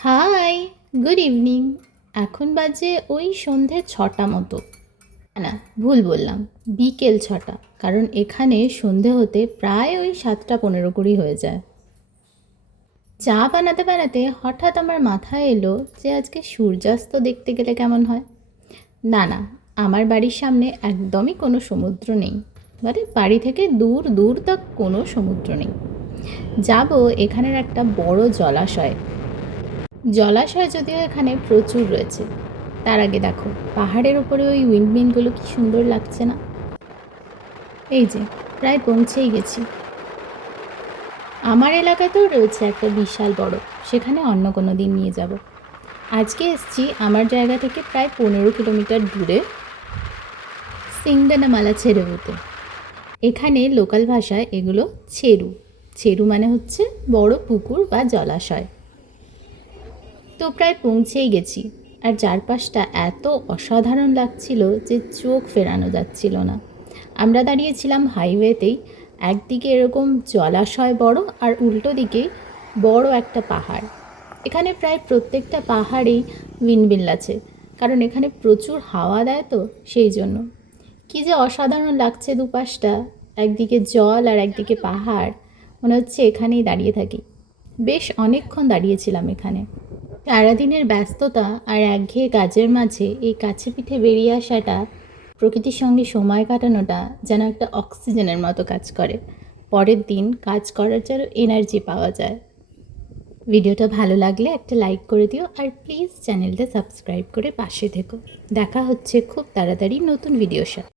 High, good evening. এখন বাজে ওই সন্ধে 6টা মতো। না, ভুল বললাম, বিকেল 6টা। কারণ এখানে সন্ধে হতে প্রায় ওই 7টা 15 হয়ে যায়। চা বানাতে বানাতে হঠাৎ আমার মাথায় এলো যে আজকে সূর্যাস্ত দেখতে গেলে কেমন হয়। না না, আমার বাড়ির সামনে একদমই কোনো সমুদ্র নেই। মানে বাড়ি থেকে দূর দূর তক কোনো সমুদ্র নেই। যাব এখানের একটা বড় জলাশয়। জলাশয় যদিও এখানে প্রচুর রয়েছে। তার আগে দেখো, পাহাড়ের উপরে ওই উইন্ডমিলগুলো কি সুন্দর লাগছে না? এই যে, প্রায় পৌঁছেই গেছি। আমার এলাকাতেও রয়েছে একটা বিশাল বড়, সেখানে অন্য কোনো দিন নিয়ে যাব। আজকে এসছি আমার জায়গা থেকে প্রায় 15 কিলোমিটার দূরে সিঙ্গানামালা ছেড়ুতে। এখানে লোকাল ভাষায় এগুলো ছেরু। ছেরু মানে হচ্ছে বড় পুকুর বা জলাশয়। তো প্রায় পৌঁছেই গেছি। আর চারপাশটা এত অসাধারণ লাগছিল যে চোখ ফেরানো যাচ্ছিল না। আমরা দাঁড়িয়েছিলাম হাইওয়েতেই। একদিকে এরকম জলাশয় বড়, আর উল্টো দিকে বড় একটা পাহাড়। এখানে প্রায় প্রত্যেকটা পাহাড়েই উইন্ডমিল আছে, কারণ এখানে প্রচুর হাওয়া দেয় তো সেই জন্য। কী যে অসাধারণ লাগছে দুপাশটা, একদিকে জল আর একদিকে পাহাড়। মনে হচ্ছে এখানেই দাঁড়িয়ে থাকি। বেশ অনেকক্ষণ দাঁড়িয়েছিলাম এখানে। সারাদিনের ব্যস্ততা আর একঘেয়ে কাজের মাঝে এই কাছে পিঠে বেরিয়ে আসাটা, প্রকৃতির সঙ্গে সময় কাটানোটা যেন একটা অক্সিজেনের মতো কাজ করে। পরের দিন কাজ করার যেন এনার্জি পাওয়া যায়। ভিডিওটা ভালো লাগলে একটা লাইক করে দিও, আর প্লিজ চ্যানেলটা সাবস্ক্রাইব করে পাশে থেকো। দেখা হচ্ছে খুব তাড়াতাড়ি নতুন ভিডিওর সাথে।